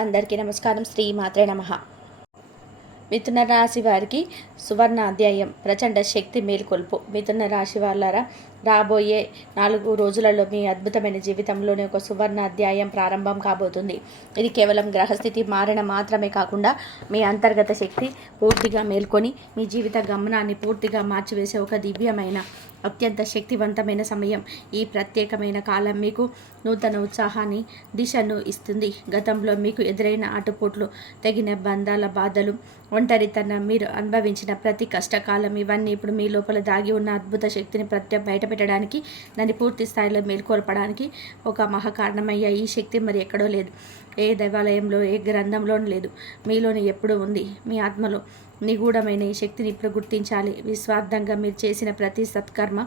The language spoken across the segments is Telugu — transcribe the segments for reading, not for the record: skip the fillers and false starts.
అందరికీ నమస్కారం. శ్రీ మాత్రే నమః. మిథున రాశి వారికి సువర్ణ అధ్యాయం, ప్రచండ శక్తి మేల్కొల్పు. మిథున రాశి వాళ్ళారా, రాబోయే 4 రోజులలో మీ అద్భుతమైన జీవితంలోనే ఒక సువర్ణ అధ్యాయం ప్రారంభం కాబోతుంది. ఇది కేవలం గ్రహస్థితి మారణ మాత్రమే కాకుండా మీ అంతర్గత శక్తి పూర్తిగా మేల్కొని మీ జీవిత గమనాన్ని పూర్తిగా మార్చివేసే ఒక దివ్యమైన అత్యంత శక్తివంతమైన సమయం. ఈ ప్రత్యేకమైన కాలం మీకు నూతన ఉత్సాహాన్ని, దిశను ఇస్తుంది. గతంలో మీకు ఎదురైన ఆటుపోట్లు, తగిన బంధాల బాధలు, ఒంటరితనం, మీరు అనుభవించిన ప్రతి కష్టకాలం, ఇవన్నీ ఇప్పుడు మీ లోపల దాగి ఉన్న అద్భుత శక్తిని బయటపెట్టడానికి, దాన్ని పూర్తి స్థాయిలో మేల్కొల్పడానికి ఒక మహాకారణమయ్యే ఈ శక్తి మరి ఎక్కడో లేదు. ఏ దేవాలయంలో, ఏ గ్రంథంలోనూ లేదు. మీలోని ఎప్పుడూ ఉంది. మీ ఆత్మలో నిగూఢమైన ఈ శక్తిని ఇప్పుడు గుర్తించాలి. విస్వార్థంగా మీరు చేసిన ప్రతి సత్కర్మ,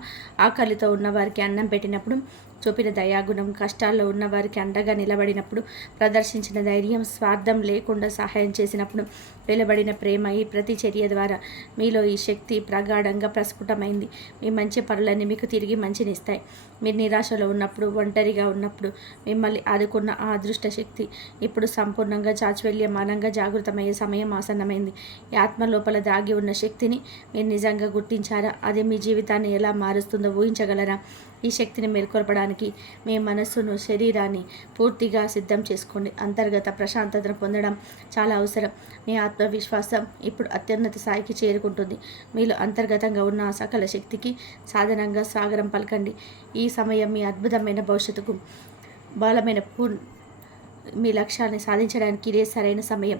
ఆకలితో ఉన్నవారికి అన్నం పెట్టినప్పుడు చూపిన దయాగుణం, కష్టాల్లో ఉన్నవారికి అండగా నిలబడినప్పుడు ప్రదర్శించిన ధైర్యం, స్వార్థం లేకుండా సహాయం చేసినప్పుడు వెలువడిన ప్రేమ, ఈ ప్రతి చర్య ద్వారా మీలో ఈ శక్తి ప్రగాఢంగా ప్రస్ఫుటమైంది. మీ మంచి పనులన్నీ మీకు తిరిగి మంచినిస్తాయి. మీరు నిరాశలో ఉన్నప్పుడు, ఒంటరిగా ఉన్నప్పుడు మిమ్మల్ని ఆదుకున్న ఆ అదృష్ట శక్తి ఇప్పుడు సంపూర్ణంగా చాచువల్యమానంగా జాగృతమయ్యే సమయం ఆసన్నమైంది. ఈ ఆత్మ లోపల దాగి ఉన్న శక్తిని మీరు నిజంగా గుర్తించారా? అది మీ జీవితాన్ని ఎలా మారుస్తుందో ఊహించగలరా? ఈ శక్తిని మేల్కొల్పడానికి మీ మనస్సును, శరీరాన్ని పూర్తిగా సిద్ధం చేసుకోండి. అంతర్గత ప్రశాంతతను పొందడం చాలా అవసరం. మీ ఆత్మవిశ్వాసం ఇప్పుడు అత్యున్నత స్థాయికి చేరుకుంటుంది. మీలో అంతర్గతంగా ఉన్న సకల శక్తికి సాధనంగా సాగరం పలకండి. ఈ సమయం మీ అద్భుతమైన భవిష్యత్తుకు బలమైన మీ లక్ష్యాన్ని సాధించడానికి ఇదే సరైన సమయం.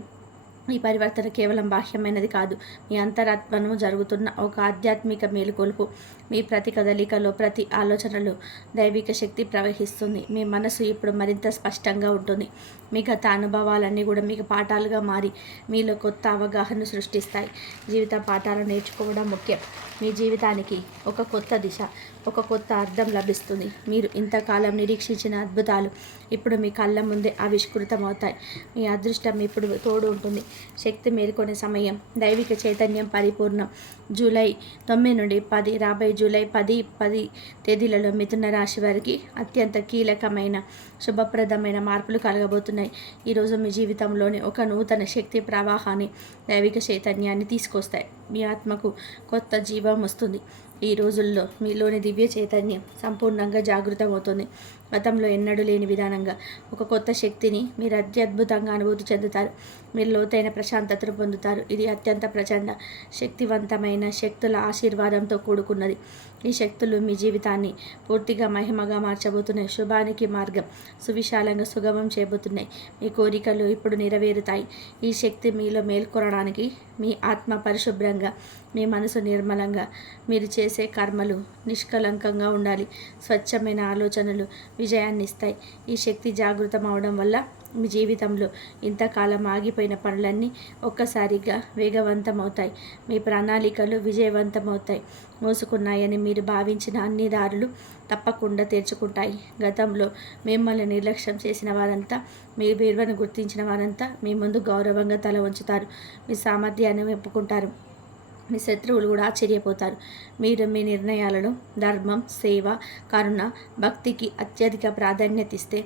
ఈ పరివర్తన కేవలం బాహ్యమైనది కాదు, మీ అంతరాత్మను జరుగుతున్న ఒక ఆధ్యాత్మిక మేలుకొలుపు. మీ ప్రతి కదలికలో, ప్రతి ఆలోచనలో దైవిక శక్తి ప్రవహిస్తుంది. మీ మనసు ఇప్పుడు మరింత స్పష్టంగా ఉంటుంది. మీ గత అనుభవాలన్నీ కూడా మీకు పాఠాలుగా మారి మీలో కొత్త అవగాహన సృష్టిస్తాయి. జీవిత పాఠాలు నేర్చుకోవడం ముఖ్యం. మీ జీవితానికి ఒక కొత్త దిశ, ఒక కొత్త అర్థం లభిస్తుంది. మీరు ఇంతకాలం నిరీక్షించిన అద్భుతాలు ఇప్పుడు మీ కళ్ళ ముందే ఆవిష్కృతమవుతాయి. మీ అదృష్టం ఇప్పుడు తోడు ఉంటుంది. శక్తి మేల్కొనే సమయం, దైవిక చైతన్యం పరిపూర్ణం. జూలై 9 నుండి 10, రాబోయే జూలై 10 తేదీలలో మిథున రాశి వారికి అత్యంత కీలకమైన శుభప్రదమైన మార్పులు కలగబోతున్నాయి. ఈరోజు మీ జీవితంలోని ఒక నూతన శక్తి ప్రవాహాన్ని, దైవిక చైతన్యాన్ని తీసుకొస్తాయి. మీ ఆత్మకు కొత్త జీవం వస్తుంది. ఈ రోజుల్లో మీలోని దివ్య చైతన్యం సంపూర్ణంగా జాగృతమవుతుంది. గతంలో ఎన్నడూ లేని విధానంగా ఒక కొత్త శక్తిని మీరు అత్యద్భుతంగా అనుభూతి చెందుతారు. మీరు లోతైన ప్రశాంతతను పొందుతారు. ఇది అత్యంత ప్రచండ శక్తివంతమైన శక్తుల ఆశీర్వాదంతో కూడుకున్నది. ఈ శక్తులు మీ జీవితాన్ని పూర్తిగా మహిమగా మార్చబోతున్నాయి. శుభానికి మార్గం సువిశాలంగా సుగమం చేయబోతున్నాయి. మీ కోరికలు ఇప్పుడు నెరవేరుతాయి. ఈ శక్తి మీలో మేల్కొనడానికి మీ ఆత్మ పరిశుభ్రంగా, మీ మనసు నిర్మలంగా, మీరు చేసే కర్మలు నిష్కలంకంగా ఉండాలి. స్వచ్ఛమైన ఆలోచనలు విజయాన్ని ఇస్తాయి. ఈ శక్తి జాగృతం అవడం వల్ల మీ జీవితంలో ఇంతకాలం ఆగిపోయిన పనులన్నీ ఒక్కసారిగా వేగవంతమవుతాయి. మీ ప్రణాళికలు విజయవంతమవుతాయి. మోసుకున్నాయని మీరు భావించిన అన్ని దారులు తప్పకుండా తెరుచుకుంటాయి. గతంలో మిమ్మల్ని నిర్లక్ష్యం చేసిన వారంతా, మీ విలువను గుర్తించిన వారంతా మీ ముందు గౌరవంగా తల ఉంచుతారు. మీ సామర్థ్యాన్ని మెప్పుకుంటారు. మీ శత్రువులు కూడా ఆశ్చర్యపోతారు. మీరు మీ నిర్ణయాలను ధర్మం, సేవ, కరుణ, భక్తికి అత్యధిక ప్రాధాన్యత ఇస్తే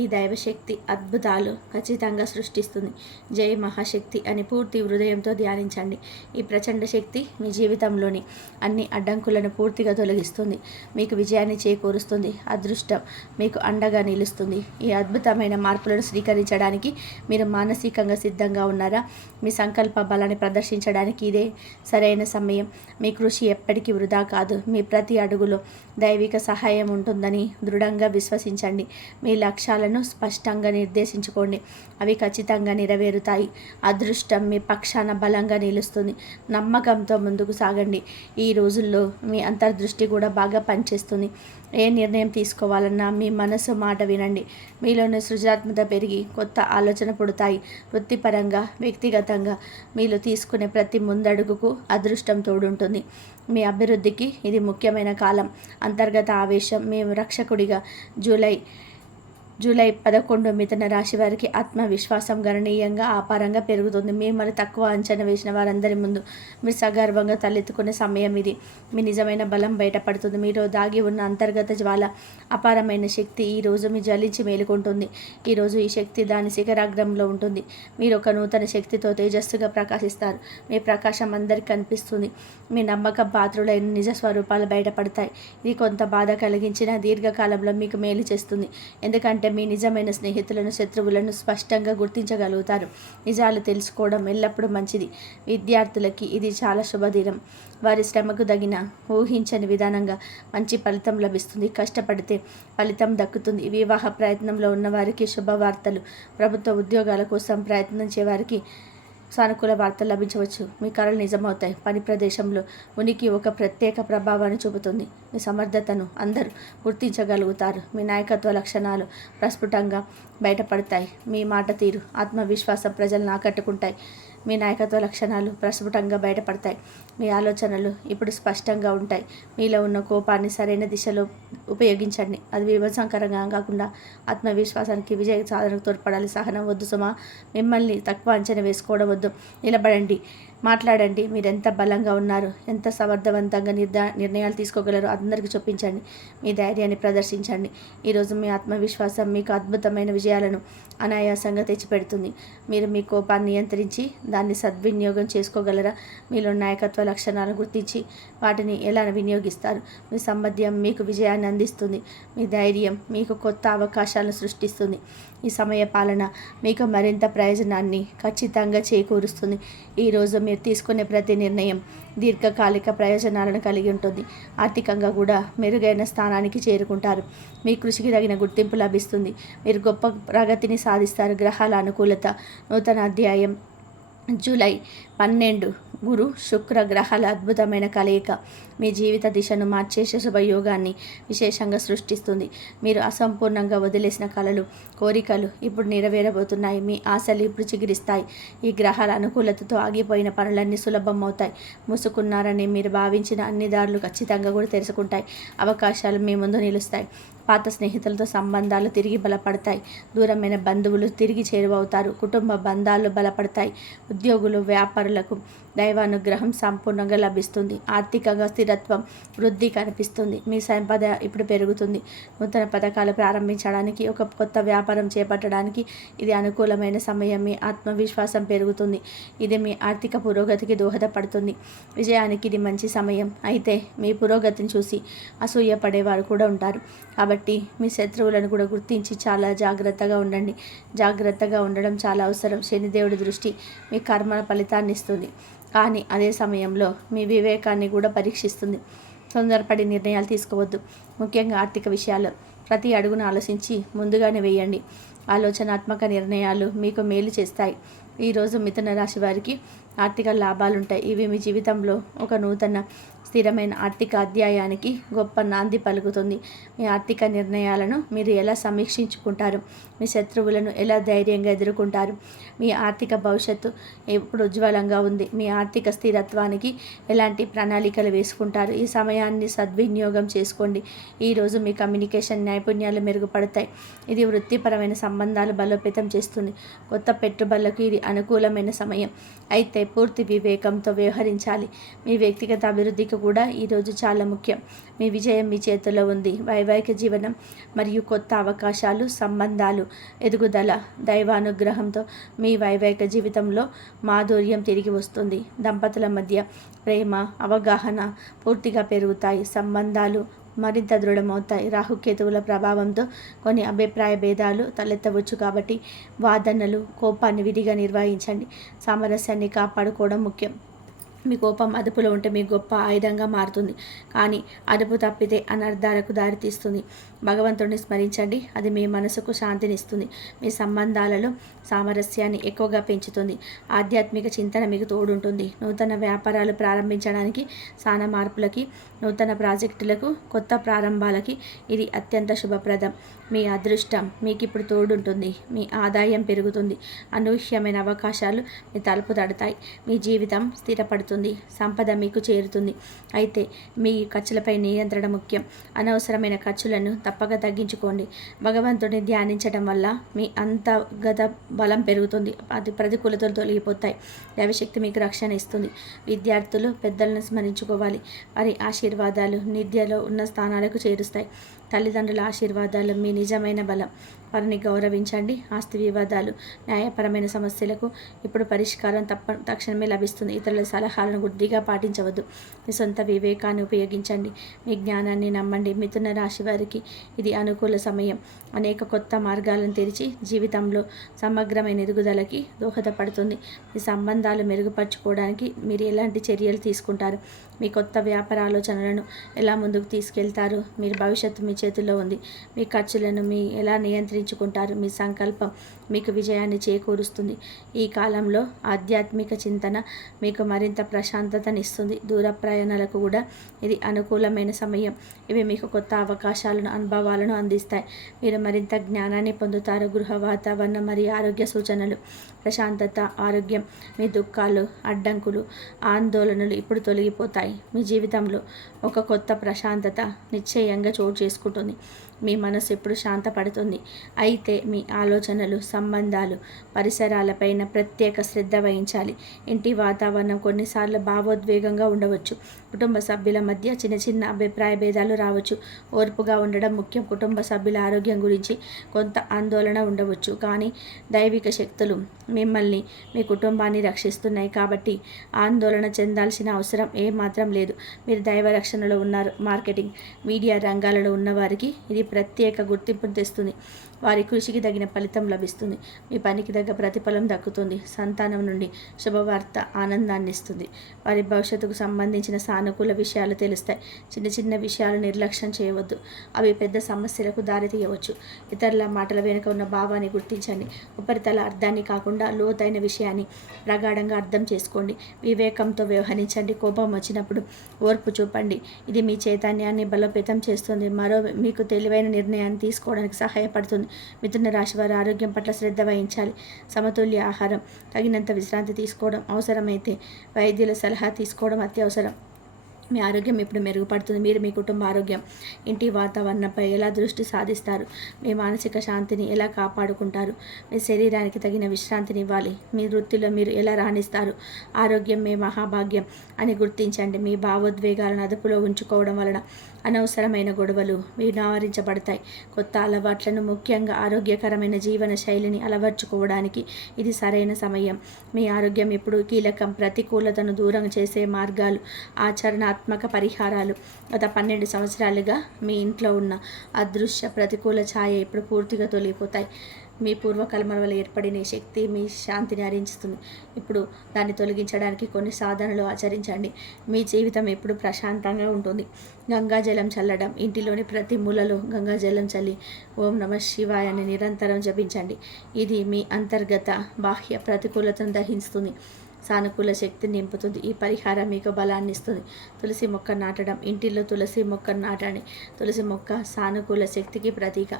ఈ దైవశక్తి అద్భుతాలు ఖచ్చితంగా సృష్టిస్తుంది. జై మహాశక్తి అని పూర్తి హృదయంతో ధ్యానించండి. ఈ ప్రచండ శక్తి మీ జీవితంలోని అన్ని అడ్డంకులను పూర్తిగా తొలగిస్తుంది. మీకు విజయాన్ని చేకూరుస్తుంది. అదృష్టం మీకు అండగా నిలుస్తుంది. ఈ అద్భుతమైన మార్పులను స్వీకరించడానికి మీరు మానసికంగా సిద్ధంగా ఉన్నారా? మీ సంకల్ప బలాన్ని ప్రదర్శించడానికి ఇదే సరైన సమయం. మీ కృషి ఎప్పటికీ వృధా కాదు. మీ ప్రతి అడుగులో దైవిక సహాయం ఉంటుందని దృఢంగా విశ్వసించండి. మీ లక్ష్యాలను స్పష్టంగా నిర్దేశించుకోండి. అవి ఖచ్చితంగా నెరవేరుతాయి. అదృష్టం మీ పక్షాన బలంగా నిలుస్తుంది. నమ్మకంతో ముందుకు సాగండి. ఈ రోజుల్లో మీ అంతర్దృష్టి కూడా బాగా పనిచేస్తుంది. ఏ నిర్ణయం తీసుకోవాలన్నా మీ మనసు మాట వినండి. మీలోని సృజనాత్మకత పెరిగి కొత్త ఆలోచన పుడతాయి. వృత్తిపరంగా, వ్యక్తిగతంగా మీలో తీసుకునే ప్రతి ముందడుగుకు అదృష్టం తోడుంటుంది. మీ అభివృద్ధికి ఇది ముఖ్యమైన కాలం. అంతర్గత ఆవేశం మీ రక్షకుడిగా జూలై జూలై 11 మిథున రాశి వారికి ఆత్మవిశ్వాసం గణనీయంగా అపారంగా పెరుగుతుంది. మిమ్మల్ని తక్కువ అంచనా వేసిన వారందరి ముందు మీరు సగర్వంగా తలెత్తుకునే సమయం ఇది. మీ నిజమైన బలం బయటపడుతుంది. మీరు దాగి ఉన్న అంతర్గత జ్వాల, అపారమైన శక్తి ఈరోజు మీ జ్వలించి మేలుకుంటుంది. ఈరోజు ఈ శక్తి దాని శిఖరాగ్రంలో ఉంటుంది. మీరు ఒక నూతన శక్తితో తేజస్సుగా ప్రకాశిస్తారు. మీ ప్రకాశం అందరికీ కనిపిస్తుంది. మీ నమ్మక పాత్రులైన నిజ స్వరూపాలు బయటపడతాయి. ఇది కొంత బాధ కలిగించిన దీర్ఘకాలంలో మీకు మేలు చేస్తుంది. ఎందుకంటే మీ నిజమైన స్నేహితులను, శత్రువులను స్పష్టంగా గుర్తించగలుగుతారు. నిజాలు తెలుసుకోవడం ఎల్లప్పుడూ మంచిది. విద్యార్థులకి ఇది చాలా శుభదినం. వారి శ్రమకు తగిన ఊహించని విధానంగా మంచి ఫలితం లభిస్తుంది. కష్టపడితే ఫలితం దక్కుతుంది. వివాహ ప్రయత్నంలో ఉన్న వారికి శుభవార్తలు, ప్రభుత్వ ఉద్యోగాల కోసం ప్రయత్నించే వారికి సానుకూల వార్తలు లభించవచ్చు. మీ కలలు నిజమవుతాయి. పని ప్రదేశంలో ఉనికి ఒక ప్రత్యేక ప్రభావాన్ని చూపుతుంది. మీ సమర్థతను అందరూ గుర్తించగలుగుతారు. మీ నాయకత్వ లక్షణాలు ప్రస్ఫుటంగా బయటపడతాయి. మీ మాట తీరు, ఆత్మవిశ్వాసం ప్రజలను ఆకట్టుకుంటాయి. మీ నాయకత్వ లక్షణాలు ప్రస్ఫుటంగా బయటపడతాయి. మీ ఆలోచనలు ఇప్పుడు స్పష్టంగా ఉంటాయి. మీలో ఉన్న కోపాన్ని సరైన దిశలో ఉపయోగించండి. అది విమర్శకరంగా కాకుండా ఆత్మవిశ్వాసానికి, విజయ సాధనకు తోడ్పడాలి. సహనం వద్దు సుమా. మిమ్మల్ని తక్కువ అంచనా వేసుకోవడం వద్దు. నిలబడండి, మాట్లాడండి. మీరు ఎంత బలంగా ఉన్నారు, ఎంత సమర్థవంతంగా నిర్ణయాలు తీసుకోగలరో అందరికీ చూపించండి. మీ ధైర్యాన్ని ప్రదర్శించండి. ఈరోజు మీ ఆత్మవిశ్వాసం మీకు అద్భుతమైన విజయాలను అనాయాసంగా తెచ్చిపెడుతుంది. మీరు మీ కోపాన్ని నియంత్రించి దాన్ని సద్వినియోగం చేసుకోగలరా? మీలో నాయకత్వ లక్షణాలను గుర్తించి వాటిని ఎలా వినియోగిస్తారు? మీ సామర్థ్యం మీకు విజయాన్ని అందిస్తుంది. మీ ధైర్యం మీకు కొత్త అవకాశాలను సృష్టిస్తుంది. ఈ సమయ పాలన మీకు మరింత ప్రయోజనాన్ని ఖచ్చితంగా చేకూరుస్తుంది. ఈరోజు మీరు తీసుకునే ప్రతి నిర్ణయం దీర్ఘకాలిక ప్రయోజనాలను కలిగి ఉంటుంది. ఆర్థికంగా కూడా మెరుగైన స్థానానికి చేరుకుంటారు. మీ కృషికి తగిన గుర్తింపు లభిస్తుంది. మీరు గొప్ప ప్రగతిని సాధిస్తారు. గ్రహాల అనుకూలత. నూతన అధ్యాయం. జూలై 12 గురు శుక్ర గ్రహాల అద్భుతమైన కలయిక మీ జీవిత దిశను మార్చేసే శుభయోగాన్ని విశేషంగా సృష్టిస్తుంది. మీరు అసంపూర్ణంగా వదిలేసిన కలలు, కోరికలు ఇప్పుడు నెరవేరబోతున్నాయి. మీ ఆశలు ఇప్పుడు చిగురిస్తాయి. ఈ గ్రహాల అనుకూలతతో ఆగిపోయిన పనులన్నీ సులభం అవుతాయి. మూసుకున్నారని మీరు భావించిన అన్ని దారులు ఖచ్చితంగా కూడా తెరుచుకుంటాయి. అవకాశాలు మీ ముందు నిలుస్తాయి. పాత స్నేహితులతో సంబంధాలు తిరిగి బలపడతాయి. దూరమైన బంధువులు తిరిగి చేరువవుతారు. కుటుంబ బంధాలు బలపడతాయి. ఉద్యోగులు, వ్యాపారులకు దైవానుగ్రహం సంపూర్ణంగా లభిస్తుంది. ఆర్థికంగా స్థిరత్వం, వృద్ధి కనిపిస్తుంది. మీ సంపద ఇప్పుడు పెరుగుతుంది. నూతన పథకాలు ప్రారంభించడానికి, ఒక కొత్త వ్యాపారం చేపట్టడానికి ఇది అనుకూలమైన సమయం. మీ ఆత్మవిశ్వాసం పెరుగుతుంది. ఇది మీ ఆర్థిక పురోగతికి దోహదపడుతుంది. విజయానికి ఇది మంచి సమయం. అయితే మీ పురోగతిని చూసి అసూయపడేవారు కూడా ఉంటారు. కాబట్టి మీ శత్రువులను కూడా గుర్తించి చాలా జాగ్రత్తగా ఉండండి. జాగ్రత్తగా ఉండడం చాలా అవసరం. శనిదేవుడి దృష్టి మీ కర్మల ఫలితాన్ని ఇస్తుంది, కానీ అదే సమయంలో మీ వివేకాన్ని కూడా పరీక్షిస్తుంది. తొందరపడి నిర్ణయాలు తీసుకోవద్దు. ముఖ్యంగా ఆర్థిక విషయాలు ప్రతి అడుగును ఆలోచించి ముందుగానే వేయండి. ఆలోచనాత్మక నిర్ణయాలు మీకు మేలు చేస్తాయి. ఈరోజు మిథున రాశి వారికి ఆర్థిక లాభాలు ఉంటాయి. ఇవి మీ జీవితంలో ఒక నూతన స్థిరమైన ఆర్థిక అధ్యాయానికి గొప్ప నాంది పలుకుతుంది. మీ ఆర్థిక నిర్ణయాలను మీరు ఎలా సమీక్షించుకుంటారు? మీ శత్రువులను ఎలా ధైర్యంగా ఎదుర్కొంటారు? మీ ఆర్థిక భవిష్యత్తు ఎప్పుడు ఉజ్వలంగా ఉంది? మీ ఆర్థిక స్థిరత్వానికి ఎలాంటి ప్రణాళికలు వేసుకుంటారు? ఈ సమయాన్ని సద్వినియోగం చేసుకోండి. ఈరోజు మీ కమ్యూనికేషన్ నైపుణ్యాలు మెరుగుపడతాయి. ఇది వృత్తిపరమైన సంబంధాలు బలోపేతం చేస్తుంది. కొత్త పెట్టుబడులకు ఇది అనుకూలమైన సమయం. అయితే పూర్తి వివేకంతో వ్యవహరించాలి. మీ వ్యక్తిగత అభివృద్ధికి కూడా ఈరోజు చాలా ముఖ్యం. మీ విజయం మీ చేతిలో ఉంది. వైవాహిక జీవనం మరియు కొత్త అవకాశాలు, సంబంధాలు ఎదుగుదల, దైవానుగ్రహంతో మీ వైవాహిక జీవితంలో మాధుర్యం తిరిగి వస్తుంది. దంపతుల మధ్య ప్రేమ, అవగాహన పూర్తిగా పెరుగుతాయి. సంబంధాలు మరింత దృఢమవుతాయి. రాహుకేతువుల ప్రభావంతో కొన్ని అభిప్రాయ భేదాలు తలెత్తవచ్చు. కాబట్టి వాదనలు, కోపాన్ని విధిగా నిర్వహించండి. సామరస్యాన్ని కాపాడుకోవడం ముఖ్యం. మీ కోపం అదుపులో ఉంటే మీ గొప్ప ఆయుధంగా మారుతుంది, కానీ అదుపు తప్పితే అనర్థాలకు దారితీస్తుంది. భగవంతుడిని స్మరించండి. అది మీ మనసుకు శాంతినిస్తుంది. మీ సంబంధాలలో సామరస్యాన్ని ఎక్కువగా పెంచుతుంది. ఆధ్యాత్మిక చింతన మీకు తోడుంటుంది. నూతన వ్యాపారాలు ప్రారంభించడానికి, స్థాన మార్పులకి, నూతన ప్రాజెక్టులకు, కొత్త ప్రారంభాలకి ఇది అత్యంత శుభప్రదం. మీ అదృష్టం మీకు ఇప్పుడు తోడుంటుంది. మీ ఆదాయం పెరుగుతుంది. అనూహ్యమైన అవకాశాలు మీ తలుపు తడతాయి. మీ జీవితం స్థిరపడుతుంది. పెరుగుతుంది, సంపద మీకు చేరుతుంది. అయితే మీ ఖర్చులపై నియంత్రణ ముఖ్యం. అనవసరమైన ఖర్చులను తప్పక తగ్గించుకోండి. భగవంతుడిని ధ్యానించడం వల్ల మీ అంతర్గత బలం పెరుగుతుంది, ప్రతికూలతలు తొలగిపోతాయి. దైవశక్తి మీకు రక్షణ ఇస్తుంది. విద్యార్థులు పెద్దలను స్మరించుకోవాలి. వారి ఆశీర్వాదాలు నిద్యలో ఉన్న స్థానాలకు చేరుస్తాయి. తల్లిదండ్రుల ఆశీర్వాదాలు మీ నిజమైన బలం. వారిని గౌరవించండి. ఆస్తి వివాదాలు, న్యాయపరమైన సమస్యలకు ఇప్పుడు పరిష్కారం తక్షణమే లభిస్తుంది. ఇతరుల సలహాలను గుడ్డిగా పాటించవద్దు. మీ సొంత వివేకాన్ని ఉపయోగించండి. మీ జ్ఞానాన్ని నమ్మండి. మిథున రాశి వారికి ఇది అనుకూల సమయం. అనేక కొత్త మార్గాలను తెరిచి జీవితంలో సమగ్రమైన ఎదుగుదలకి దోహదపడుతుంది. మీ సంబంధాలు మెరుగుపరచుకోవడానికి మీరు ఎలాంటి చర్యలు తీసుకుంటారు? మీ కొత్త వ్యాపార ఆలోచనలను ఎలా ముందుకు తీసుకెళ్తారు? మీరు భవిష్యత్తు మీ చేతుల్లో ఉంది. మీ ఖర్చులను ఎలా నియంత్రించుకుంటారు? మీ సంకల్పం మీకు విజయాన్ని చేకూరుస్తుంది. ఈ కాలంలో ఆధ్యాత్మిక చింతన మీకు మరింత ప్రశాంతతనిస్తుంది. దూర ప్రయాణాలకు కూడా ఇది అనుకూలమైన సమయం. ఇవి మీకు కొత్త అవకాశాలను, అనుభవాలను అందిస్తాయి. మీరు మరింత జ్ఞానాన్ని పొందుతారు. గృహ వాతావరణం మరియు ఆరోగ్య సూచనలు. ప్రశాంతత, ఆరోగ్యం. మీ దుఃఖాలు, అడ్డంకులు, ఆందోళనలు ఇప్పుడు తొలగిపోతాయి. మీ జీవితంలో ఒక కొత్త ప్రశాంతత నిశ్చయంగా చోటు చేసుకుంటుంది. మీ మనసు ఎప్పుడు శాంతపడుతుంది. అయితే మీ ఆలోచనలు, సంబంధాలు, పరిసరాలపైన ప్రత్యేక శ్రద్ధ వహించాలి. ఇంటి వాతావరణం కొన్నిసార్లు భావోద్వేగంగా ఉండవచ్చు. కుటుంబ సభ్యుల మధ్య చిన్న చిన్న అభిప్రాయ భేదాలు రావచ్చు. ఓర్పుగా ఉండడం ముఖ్యం. కుటుంబ సభ్యుల ఆరోగ్యం గురించి కొంత ఆందోళన ఉండవచ్చు, కానీ దైవిక శక్తులు మిమ్మల్ని, మీ కుటుంబాన్ని రక్షిస్తున్నాయి కాబట్టి ఆందోళన చెందాల్సిన అవసరం ఏమాత్రం లేదు. మీరు దైవ రక్షణలో ఉన్నారు. మార్కెటింగ్, మీడియా రంగాలలో ఉన్నవారికి ఇది ప్రత్యేక గుర్తింపును తెస్తుంది. వారి కృషికి తగిన ఫలితం లభిస్తుంది. మీ పనికి తగ్గ ప్రతిఫలం దక్కుతుంది. సంతానం నుండి శుభవార్త ఆనందాన్ని ఇస్తుంది. వారి భవిష్యత్తుకు సంబంధించిన సానుకూల విషయాలు తెలుస్తాయి. చిన్న చిన్న విషయాలు నిర్లక్ష్యం చేయవద్దు. అవి పెద్ద సమస్యలకు దారితీయవచ్చు. ఇతరుల మాటల వెనుక ఉన్న భావాన్ని గుర్తించండి. ఉపరితల అర్థాన్ని కాకుండా లోతైన విషయాన్ని ప్రగాఢంగా అర్థం చేసుకోండి. వివేకంతో వ్యవహరించండి. కోపం వచ్చినప్పుడు ఓర్పు చూపండి. ఇది మీ చైతన్యాన్ని బలోపేతం చేస్తుంది. మీకు తెలివైన నిర్ణయాన్ని తీసుకోవడానికి సహాయపడుతుంది. మిథున రాశి వారి ఆరోగ్యం పట్ల శ్రద్ధ వహించాలి. సమతుల్య ఆహారం, తగినంత విశ్రాంతి తీసుకోవడం, అవసరమైతే వైద్యుల సలహా తీసుకోవడం అత్యవసరం. మీ ఆరోగ్యం ఇప్పుడు మెరుగుపడుతుంది. మీరు మీ కుటుంబ ఆరోగ్యం, ఇంటి వాతావరణంపై ఎలా దృష్టి సాధిస్తారు? మీ మానసిక శాంతిని ఎలా కాపాడుకుంటారు? మీ శరీరానికి తగిన విశ్రాంతిని ఇవ్వాలి. మీ వృత్తిలో మీరు ఎలా రాణిస్తారు? ఆరోగ్యం మీ మహాభాగ్యం అని గుర్తించండి. మీ భావోద్వేగాలను అదుపులో ఉంచుకోవడం వలన అనవసరమైన గొడవలు నివారించబడతాయి. కొత్త అలవాట్లను, ముఖ్యంగా ఆరోగ్యకరమైన జీవన శైలిని అలవర్చుకోవడానికి ఇది సరైన సమయం. మీ ఆరోగ్యం ఇప్పుడు కీలకం. ప్రతికూలతను దూరం చేసే మార్గాలు, ఆచరణాత్మక పరిహారాలు. గత 12 సంవత్సరాలుగా మీ ఇంట్లో ఉన్న అదృశ్య ప్రతికూల ఛాయ ఇప్పుడు పూర్తిగా తొలగిపోతాయి. మీ పూర్వకర్మల వల్ల ఏర్పడిన ఈ శక్తి మీ శాంతిని హరించుతుంది. ఇప్పుడు దాన్ని తొలగించడానికి కొన్ని సాధనలు ఆచరించండి. మీ జీవితం ఎప్పుడు ప్రశాంతంగా ఉంటుంది. గంగాజలం చల్లడం. ఇంటిలోని ప్రతి మూలలో గంగాజలం చల్లి ఓం నమః శివాయ అని నిరంతరం జపించండి. ఇది మీ అంతర్గత, బాహ్య ప్రతికూలతను దహిస్తుంది, సానుకూల శక్తిని నింపుతుంది. ఈ పరిహారం మీకు బలాన్ని ఇస్తుంది. తులసి మొక్క నాటడం. ఇంటిలో తులసి మొక్కను నాటండి. తులసి మొక్క సానుకూల శక్తికి ప్రతీక.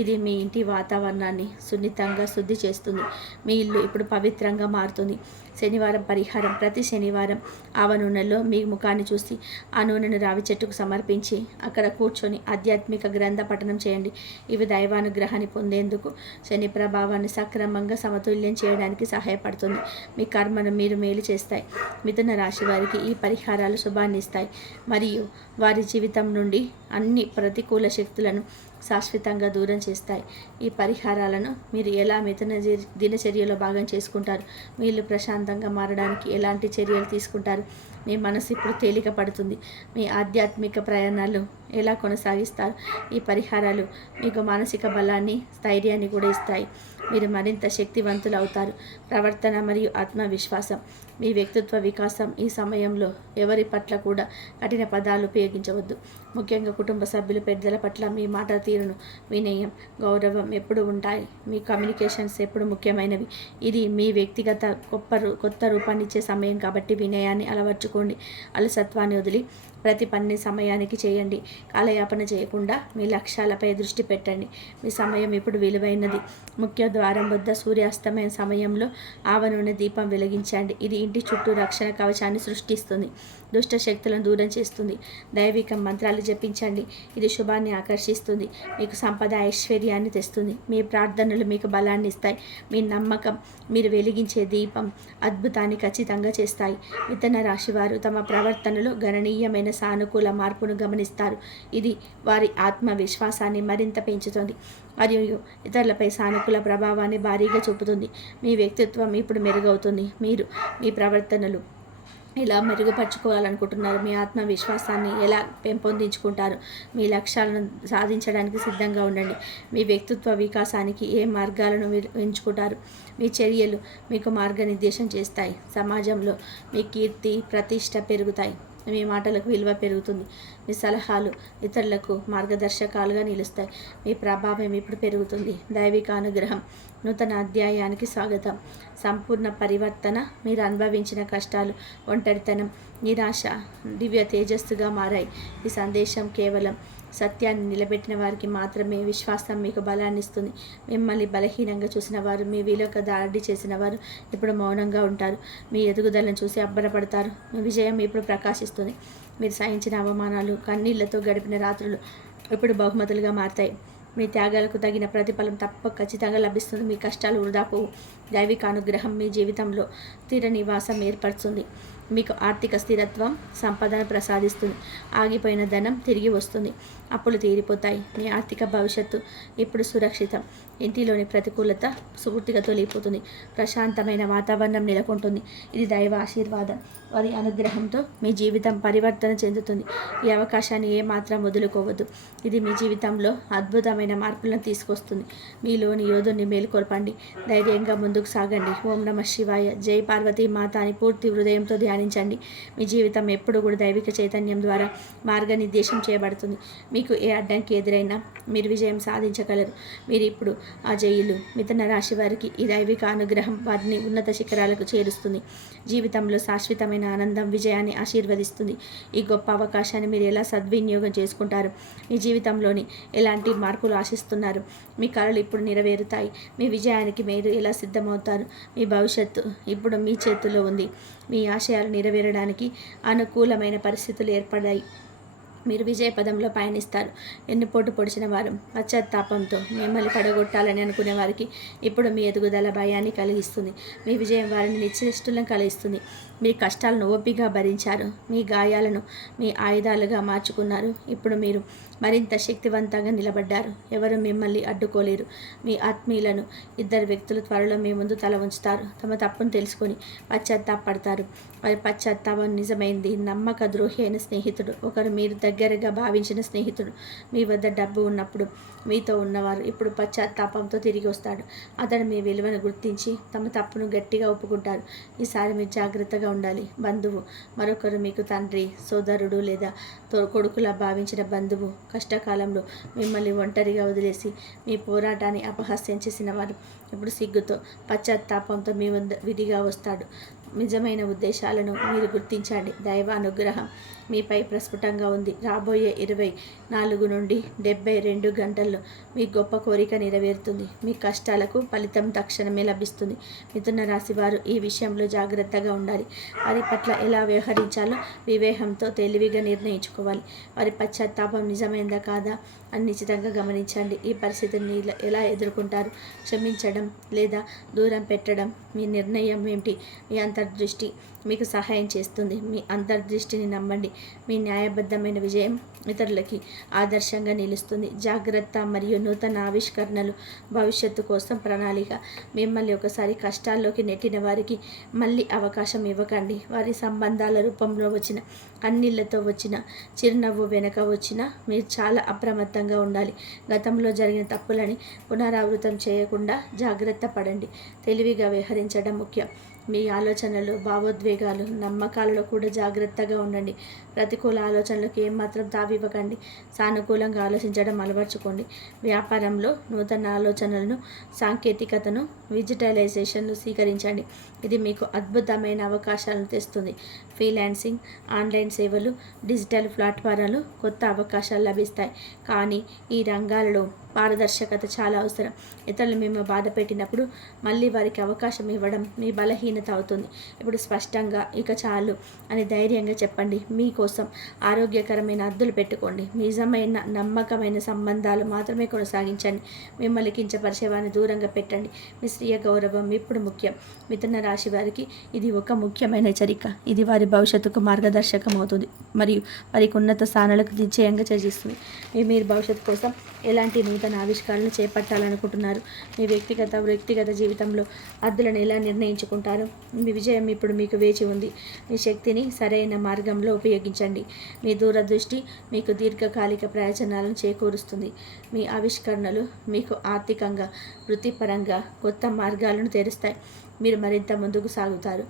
ఇది మీ ఇంటి వాతావరణాన్ని సున్నితంగా శుద్ధి చేస్తుంది. మీ ఇల్లు ఇప్పుడు పవిత్రంగా మారుతుంది. శనివారం పరిహారం. ప్రతి శనివారం ఆవ నూనెలో మీ ముఖాన్ని చూసి ఆ నూనెను రావి చెట్టుకు సమర్పించి అక్కడ కూర్చొని ఆధ్యాత్మిక గ్రంథ పఠనం చేయండి. ఇవి దైవానుగ్రహాన్ని పొందేందుకు, శని ప్రభావాన్ని సక్రమంగా సమతుల్యం చేయడానికి సహాయపడుతుంది. మీ కర్మను మీరు మేలు చేస్తాయి. మిథున రాశి వారికి ఈ పరిహారాలు శుభాన్ని ఇస్తాయి మరియు వారి జీవితం నుండి అన్ని ప్రతికూల శక్తులను శాశ్వతంగా దూరం చేస్తాయి. ఈ పరిహారాలను మీరు ఎలా మిథున దినచర్యలో భాగం చేసుకుంటారు? మీ ఇల్లు ప్రశాంతంగా మారడానికి ఎలాంటి చర్యలు తీసుకుంటారు? మీ మనసు ఇప్పుడు తేలిక పడుతుంది. మీ ఆధ్యాత్మిక ప్రయాణాలు ఎలా కొనసాగిస్తారు? ఈ పరిహారాలు మీకు మానసిక బలాన్ని, స్థైర్యాన్ని కూడా ఇస్తాయి. మీరు మరింత శక్తివంతులు అవుతారు. ప్రవర్తన మరియు ఆత్మవిశ్వాసం. మీ వ్యక్తిత్వ వికాసం. ఈ సమయంలో ఎవరి పట్ల కూడా కఠిన పదాలు ఉపయోగించవద్దు. ముఖ్యంగా కుటుంబ సభ్యులు, పెద్దల పట్ల మీ మాట తీరును, వినయం, గౌరవం ఎప్పుడు ఉంటాయి. మీ కమ్యూనికేషన్స్ ఎప్పుడు ముఖ్యమైనవి. ఇది మీ వ్యక్తిగత కొత్త రూపాన్ని ఇచ్చే సమయం కాబట్టి వినయాన్ని అలవర్చుకోండి. అలసత్వాన్ని వదిలి ప్రతి పని సమయానికి చేయండి. కాలయాపన చేయకుండా మీ లక్ష్యాలపై దృష్టి పెట్టండి. మీ సమయం ఇప్పుడు విలువైనది. ముఖ్య ద్వారం వద్ద సూర్యాస్తమయ సమయంలో ఆవ నూనె దీపం వెలిగించండి. ఇది ఇంటి చుట్టూ రక్షణ కవచాన్ని సృష్టిస్తుంది, దుష్ట శక్తులను దూరం చేస్తుంది. దైవిక మంత్రాలు జపించండి. ఇది శుభాన్ని ఆకర్షిస్తుంది, మీకు సంపద ఐశ్వర్యాన్ని తెస్తుంది. మీ ప్రార్థనలు మీకు బలాన్ని ఇస్తాయి. మీ నమ్మకం, మీరు వెలిగించే దీపం అద్భుతాన్ని ఖచ్చితంగా చేస్తాయి. మిథున రాశివారు తమ ప్రవర్తనలో గణనీయమైన సానుకూల మార్పును గమనిస్తారు. ఇది వారి ఆత్మవిశ్వాసాన్ని మరింత పెంచుతుంది మరియు ఇతరులపై సానుకూల ప్రభావాన్ని భారీగా చూపుతుంది. మీ వ్యక్తిత్వం ఇప్పుడు మెరుగవుతుంది. మీరు మీ ప్రవర్తనలు ఎలా మెరుగుపరుచుకోవాలనుకుంటున్నారు? మీ ఆత్మవిశ్వాసాన్ని ఎలా పెంపొందించుకుంటారు? మీ లక్ష్యాలను సాధించడానికి సిద్ధంగా ఉండండి. మీ వ్యక్తిత్వ వికాసానికి ఏ మార్గాలను ఎంచుకుంటారు? మీ చర్యలు మీకు మార్గనిర్దేశం చేస్తాయి. సమాజంలో మీ కీర్తి ప్రతిష్ట పెరుగుతాయి. మీ మాటలకు విలువ పెరుగుతుంది. మీ సలహాలు ఇతరులకు మార్గదర్శకాలుగా నిలుస్తాయి. మీ ప్రభావం ఇప్పుడు పెరుగుతుంది. దైవిక అనుగ్రహం. నూతన అధ్యాయానికి స్వాగతం. సంపూర్ణ పరివర్తన. మీరు అనుభవించిన కష్టాలు, ఒంటరితనం, నిరాశ దివ్య తేజస్సుగా మారాయి. ఈ సందేశం కేవలం సత్యాన్ని నిలబెట్టిన వారికి మాత్రమే. విశ్వాసం మీకు బలాన్ని ఇస్తుంది. మిమ్మల్ని బలహీనంగా చూసిన వారు, మీ విలువకు దాడి చేసిన వారు ఇప్పుడు మౌనంగా ఉంటారు. మీ ఎదుగుదలను చూసి అబ్బరపడతారు. మీ విజయం ఇప్పుడు ప్రకాశిస్తుంది. మీరు సహించిన అవమానాలు, కన్నీళ్లతో గడిపిన రాత్రులు ఇప్పుడు బహుమతులుగా మారతాయి. మీ త్యాగాలకు తగిన ప్రతిఫలం ఖచ్చితంగా లభిస్తుంది. మీ కష్టాలు వృధా పోవు. దైవిక అనుగ్రహం మీ జీవితంలో స్థిర నివాసం ఏర్పరుస్తుంది. మీకు ఆర్థిక స్థిరత్వం, సంపదను ప్రసాదిస్తుంది. ఆగిపోయిన ధనం తిరిగి వస్తుంది. అప్పులు తీరిపోతాయి. మీ ఆర్థిక భవిష్యత్తు ఇప్పుడు సురక్షితం. ఇంటిలోని ప్రతికూలత పూర్తిగా తొలగిపోతుంది. ప్రశాంతమైన వాతావరణం నెలకొంటుంది. ఇది దైవ ఆశీర్వాదం. వారి అనుగ్రహంతో మీ జీవితం పరివర్తన చెందుతుంది. ఈ అవకాశాన్ని ఏమాత్రం వదులుకోవద్దు. ఇది మీ జీవితంలో అద్భుతమైన మార్పులను తీసుకొస్తుంది. మీలోని యోధుని మేలుకొల్పండి. ధైర్యంగా ముందుకు సాగండి. ఓం నమః శివాయ. జై పార్వతీ మాత అని పూర్తి హృదయంతో ధ్యానించండి. మీ జీవితం ఎప్పుడు కూడా దైవిక చైతన్యం ద్వారా మార్గనిర్దేశం చేయబడుతుంది. మీకు ఏ అడ్డంకి ఎదురైనా మీరు విజయం సాధించగలరు. మీరు ఇప్పుడు అజేయులు. మిథున రాశి వారికి ఈ దైవిక అనుగ్రహం వారిని ఉన్నత శిఖరాలకు చేరుస్తుంది. జీవితంలో శాశ్వతమైన ఆనందం, విజయాన్ని ఆశీర్వదిస్తుంది. ఈ గొప్ప అవకాశాన్ని మీరు ఎలా సద్వినియోగం చేసుకుంటారు? మీ జీవితంలోని ఎలాంటి మార్పులు ఆశిస్తున్నారు? మీ కలలు ఇప్పుడు నెరవేరుతాయి. మీ విజయానికి మీరు ఎలా సిద్ధమవుతారు? మీ భవిష్యత్తు ఇప్పుడు మీ చేతుల్లో ఉంది. మీ ఆశయాలు నెరవేరడానికి అనుకూలమైన పరిస్థితులు ఏర్పడ్డాయి. మీరు విజయపదంలో పయనిస్తారు. ఎన్నుపోటు పొడిచిన వారు పశ్చాత్తాపంతో మిమ్మల్ని పడగొట్టాలని అనుకునే వారికి ఇప్పుడు మీ ఎదుగుదల భయాన్ని కలిగిస్తుంది. మీ విజయం వారిని నిశ్చేష్టులను కలిగిస్తుంది. మీ కష్టాలను ఓపికగా భరించారు. మీ గాయాలను మీ ఆయుధాలుగా మార్చుకున్నారు. ఇప్పుడు మీరు మరింత శక్తివంతంగా నిలబడ్డారు. ఎవరు మిమ్మల్ని అడ్డుకోలేరు. మీ ఆత్మీయులను ఇద్దరు వ్యక్తులు త్వరలో మీ ముందు తల ఉంచుతారు. తమ తప్పును తెలుసుకొని పశ్చాత్తాపడతారు. వారి పశ్చాత్తాపం నిజమైంది. నమ్మక ద్రోహి అయిన స్నేహితుడు, ఒకరు మీరు దగ్గరగా భావించిన స్నేహితుడు, మీ వద్ద డబ్బు ఉన్నప్పుడు మీతో ఉన్నవారు ఇప్పుడు పశ్చాత్తాపంతో తిరిగి వస్తాడు. అతడు మీ విలువను గుర్తించి తమ తప్పును గట్టిగా ఒప్పుకుంటారు. ఈసారి మీరు జాగ్రత్తగా ఉండాలి. బంధువు, మరొకరు మీకు తండ్రి, సోదరుడు లేదా కొడుకులా భావించిన బంధువు కష్టకాలంలో మిమ్మల్ని ఒంటరిగా వదిలేసి మీ పోరాటాన్ని అపహాస్యం చేసిన వారు ఇప్పుడు సిగ్గుతో, పశ్చాత్తాపంతో మీ వద్ద విధిగా వస్తాడు. నిజమైన ఉద్దేశాలను మీరు గుర్తించండి. దైవ అనుగ్రహం మీపై ప్రస్ఫుటంగా ఉంది. రాబోయే 24 నుండి 72 గంటల్లో మీ గొప్ప కోరిక నెరవేరుతుంది. మీ కష్టాలకు ఫలితం తక్షణమే లభిస్తుంది. మిథున రాశి వారు ఈ విషయంలో జాగ్రత్తగా ఉండాలి. వారి పట్ల ఎలా వ్యవహరించాలో వివేకంతో తెలివిగా నిర్ణయించుకోవాలి. వారి పశ్చాత్తాపం నిజమైందా కాదా అని నిశ్చితంగా గమనించండి. ఈ పరిస్థితిని ఎలా ఎదుర్కొంటారు? క్షమించడం లేదా దూరం పెట్టడం మీ నిర్ణయం ఏమిటి? మీ అంతర్దృష్టి మీకు సహాయం చేస్తుంది. మీ అంతర్దృష్టిని నమ్మండి. మీ న్యాయబద్ధమైన విజయం ఇతరులకి ఆదర్శంగా నిలుస్తుంది. జాగ్రత్త మరియు నూతన ఆవిష్కరణలు భవిష్యత్తు కోసం ప్రణాళిక. మిమ్మల్ని ఒకసారి కష్టాల్లోకి నెట్టిన వారికి మళ్ళీ అవకాశం ఇవ్వకండి. వారి సంబంధాల రూపంలో వచ్చిన కన్నీళ్లతో వచ్చిన చిరునవ్వు వెనక వచ్చిన మీరు చాలా అప్రమత్తంగా ఉండాలి. గతంలో జరిగిన తప్పులని పునరావృతం చేయకుండా జాగ్రత్త పడండి. తెలివిగా వ్యవహరించడం ముఖ్యం. మీ ఆలోచనలు, భావోద్వేగాలు, నమ్మకాలలో కూడా జాగ్రత్తగా ఉండండి. ప్రతికూల ఆలోచనలకు ఏమాత్రం తావివ్వకండి. సానుకూలంగా ఆలోచించడం అలవర్చుకోండి. వ్యాపారంలో నూతన ఆలోచనలను, సాంకేతికతను విజిటలైజేషన్ను స్వీకరించండి. ఇది మీకు అద్భుతమైన అవకాశాలను తెస్తుంది. ఫ్రీలాన్సింగ్, ఆన్లైన్ సేవలు, డిజిటల్ ప్లాట్ఫారాలు కొత్త అవకాశాలు లభిస్తాయి. కానీ ఈ రంగాలలో పారదర్శకత చాలా అవసరం. ఇతరులు మేము బాధ పెట్టినప్పుడు మళ్ళీ వారికి అవకాశం ఇవ్వడం మీ బలహీనత అవుతుంది. ఇప్పుడు స్పష్టంగా ఇక చాలు అని ధైర్యంగా చెప్పండి. మీకోసం ఆరోగ్యకరమైన హద్దులు పెట్టుకోండి. నిజమైన నమ్మకమైన సంబంధాలు మాత్రమే కొనసాగించండి. మిమ్మల్ని కించపరిచే వారిని దూరంగా పెట్టండి. మీ స్వీయ గౌరవం ఇప్పుడు ముఖ్యం. మిథున రాశి వారికి ఇది ఒక ముఖ్యమైన హెచ్చరిక. ఇది వారి భవిష్యత్తుకు మార్గదర్శకం అవుతుంది మరియు వారికి ఉన్నత స్థానాలకు నిశ్చయంగా సూచిస్తుంది. మీరు భవిష్యత్తు కోసం ఎలాంటి నూతన ఆవిష్కరణలు చేపట్టాలనుకుంటున్నారు? మీ వ్యక్తిగత జీవితంలో హద్దులను ఎలా నిర్ణయించుకుంటారు? మీ విజయం ఇప్పుడు మీకు వేచి ఉంది. మీ శక్తిని సరైన మార్గంలో ఉపయోగించండి. మీ దూరదృష్టి మీకు దీర్ఘకాలిక ప్రయోజనాలను చేకూరుస్తుంది. మీ ఆవిష్కరణలు మీకు ఆర్థికంగా, వృత్తిపరంగా కొత్త మార్గాలను తెరుస్తాయి. మీరు మరింత ముందుకు సాగుతారు.